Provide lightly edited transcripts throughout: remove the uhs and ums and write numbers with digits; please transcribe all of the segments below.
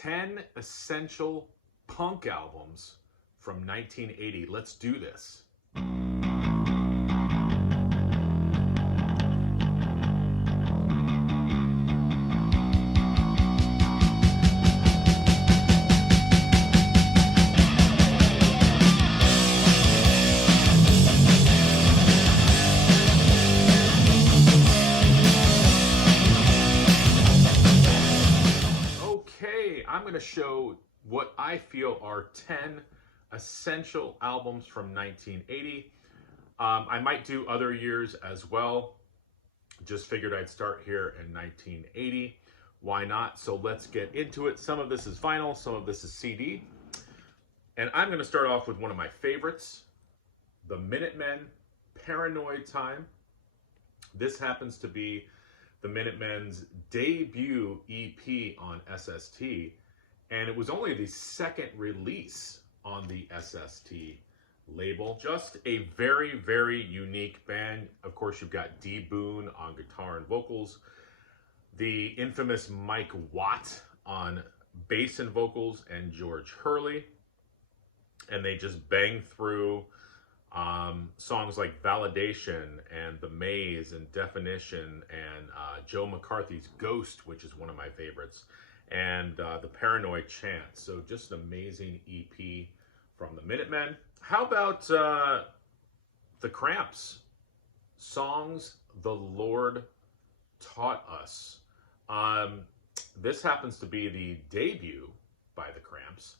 10 essential punk albums from 1980. Let's do this. I'm going to show what I feel are 10 essential albums from 1980. I might do other years as well. Just figured I'd start here in 1980. Why not? So let's get into it. Some of this is vinyl, some of this is CD. And I'm going to start off with one of my favorites, the Minutemen, Paranoid Time. This happens to be the Minutemen's debut EP on SST, and it was only the second release on the SST label. Just a very, very unique band. Of course, you've got D. Boone on guitar and vocals, the infamous Mike Watt on bass and vocals, and George Hurley, and they just bang through songs like Validation and The Maze and Definition and Joe McCarthy's Ghost, which is one of my favorites, and The Paranoid Chant. So just an amazing EP from the Minutemen. How about the Cramps? Songs the Lord Taught Us. This happens to be the debut by the Cramps.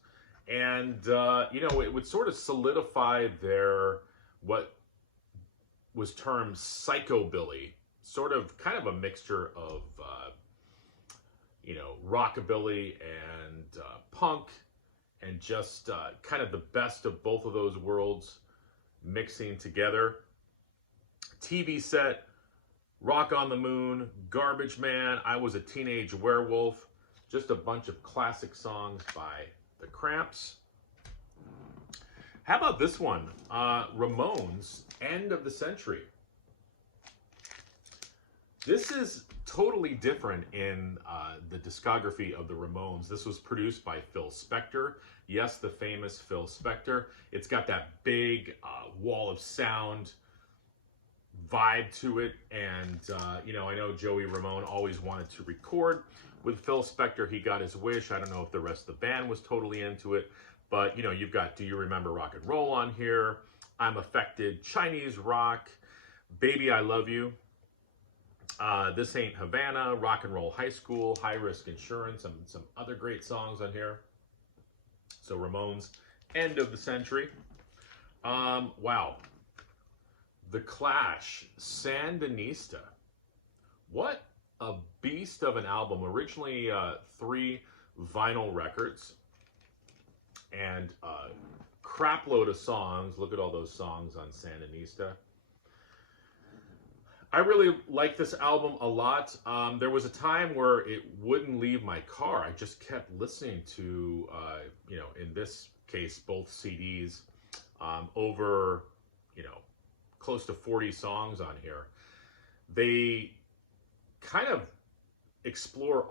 And, you know, it would sort of solidify their, what was termed psychobilly, sort of kind of a mixture of, you know, rockabilly and punk, and just kind of the best of both of those worlds mixing together. TV set, Rock on the Moon, Garbage Man, I Was a Teenage Werewolf, just a bunch of classic songs by the Cramps. How about this one? Ramones, End of the Century. This is totally different in the discography of the Ramones. This was produced by Phil Spector. Yes, the famous Phil Spector. It's got that big wall of sound vibe to it. And, you know, I know Joey Ramone always wanted to record with Phil Spector. He got his wish. I don't know if the rest of the band was totally into it. But, you know, you've got Do You Remember Rock and Roll on here, I'm Affected, Chinese Rock, Baby I Love You, This Ain't Havana, Rock and Roll High School, High Risk Insurance, and some other great songs on here. So Ramones, End of the Century. Wow. The Clash, Sandinista. What a beast of an album. Originally 3 vinyl records and a crap load of songs. Look at all those songs on Sandinista. I really like this album a lot. There was a time where it wouldn't leave my car. I just kept listening to, you know, in this case, both CDs, over, you know, close to 40 songs on here. They kind of explore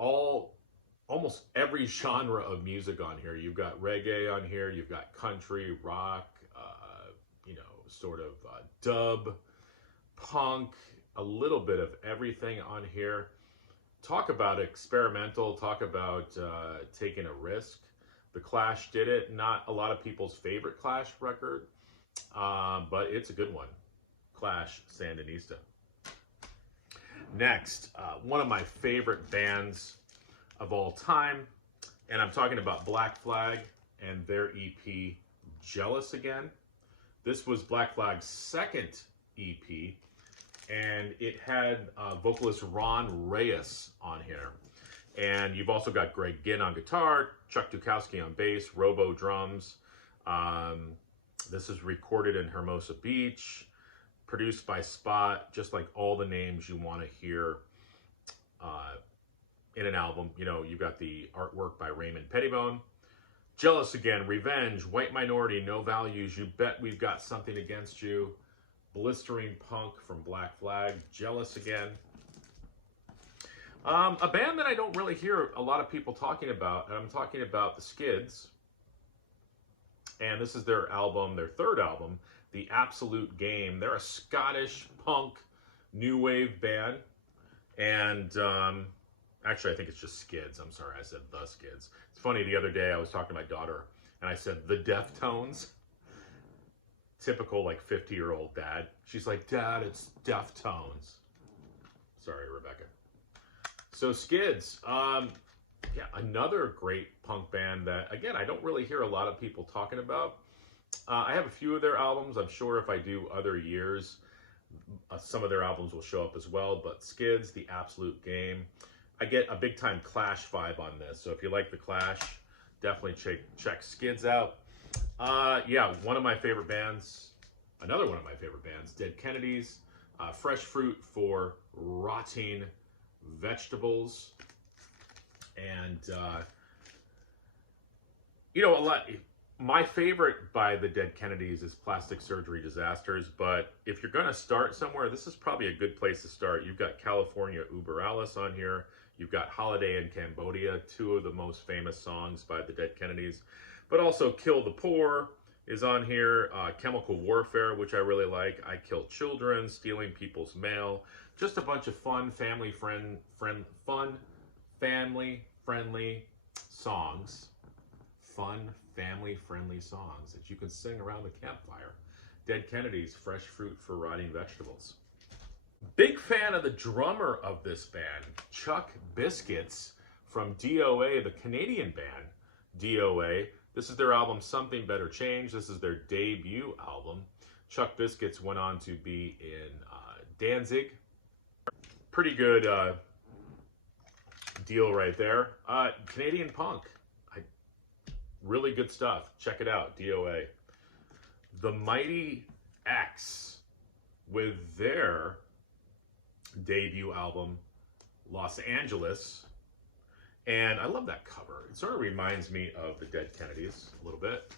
almost every genre of music on here. You've got reggae on here, you've got country, rock, you know, sort of dub, punk, a little bit of everything on here. Talk about experimental, talk about taking a risk. The Clash did it. Not a lot of people's favorite Clash record, but it's a good one. Clash, Sandinista. Next, one of my favorite bands of all time, and I'm talking about Black Flag and their EP, Jealous Again. This was Black Flag's second EP, and it had vocalist Ron Reyes on here. And you've also got Greg Ginn on guitar, Chuck Dukowski on bass, Robo drums. This is recorded in Hermosa Beach, produced by Spot, just like all the names you want to hear in an album. You know, you've got the artwork by Raymond Pettibone. Jealous Again, Revenge, White Minority, No Values, You Bet We've Got Something Against You, Blistering Punk from Black Flag, Jealous Again. A band that I don't really hear a lot of people talking about, and I'm talking about the Skids. And this is their album, their third album, The Absolute Game. They're a Scottish punk new wave band. And actually, I think it's just Skids. I'm sorry, I said the Skids. It's funny, the other day I was talking to my daughter, and I said the Deftones. Typical, like, 50-year-old dad. She's like, Dad, it's Deftones. Sorry, Rebecca. So Skids, yeah, another great punk band that, again, I don't really hear a lot of people talking about. I have a few of their albums. I'm sure if I do other years, some of their albums will show up as well. But Skids, The Absolute Game. I get a big-time Clash vibe on this. So if you like the Clash, definitely check Skids out. Yeah, one of my favorite bands, another one of my favorite bands, Dead Kennedys. Fresh Fruit for Rotting Vegetables. And, you know, my favorite by the Dead Kennedys is Plastic Surgery Disasters, but if you're going to start somewhere, this is probably a good place to start. You've got California Uber Alles on here. You've got Holiday in Cambodia, two of the most famous songs by the Dead Kennedys, but also Kill the Poor is on here, Chemical Warfare, which I really like, I Kill Children, Stealing People's Mail, just a bunch of fun, family-friendly songs. Fun, family-friendly songs that you can sing around the campfire. Dead Kennedys, Fresh Fruit for Rotting Vegetables. Big fan of the drummer of this band, Chuck Biscuits from DOA, the Canadian band DOA. This is their album, Something Better Change. This is their debut album. Chuck Biscuits went on to be in Danzig. Pretty good deal right there. Canadian punk. Really good stuff. Check it out, DOA. The Mighty X with their debut album, Los Angeles. And I love that cover. It sort of reminds me of the Dead Kennedys a little bit.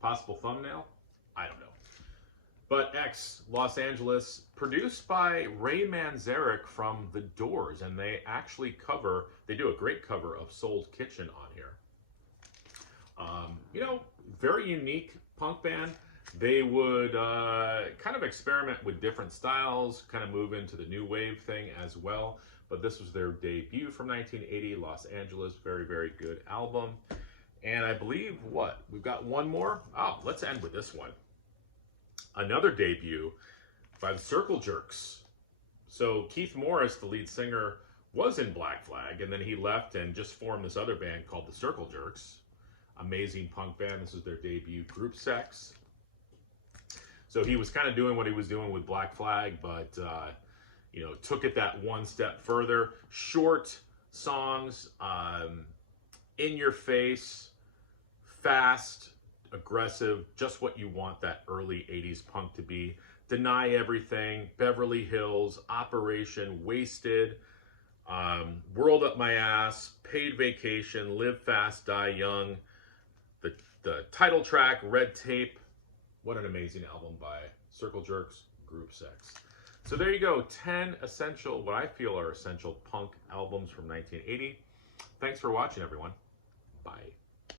Possible thumbnail? I don't know. But X, Los Angeles, produced by Ray Manzarek from The Doors. And they actually they do a great cover of Soul's Kitchen on here. You know, very unique punk band. They would kind of experiment with different styles, kind of move into the new wave thing as well. But this was their debut from 1980, Los Angeles. Very, very good album. And I believe, we've got one more? Oh, let's end with this one. Another debut by the Circle Jerks. So Keith Morris, the lead singer, was in Black Flag, and then he left and just formed this other band called the Circle Jerks. Amazing punk band. This is their debut, Group Sex. So he was kind of doing what he was doing with Black Flag, but you know, took it that one step further. Short songs, in your face, fast, aggressive, just what you want that early 80s punk to be. Deny Everything, Beverly Hills, Operation Wasted, World Up My Ass, Paid Vacation, Live Fast, Die Young, the title track, Red Tape. What an amazing album by Circle Jerks, Group Sex. So there you go, 10 essential, what I feel are essential punk albums from 1980. Thanks for watching, everyone. Bye.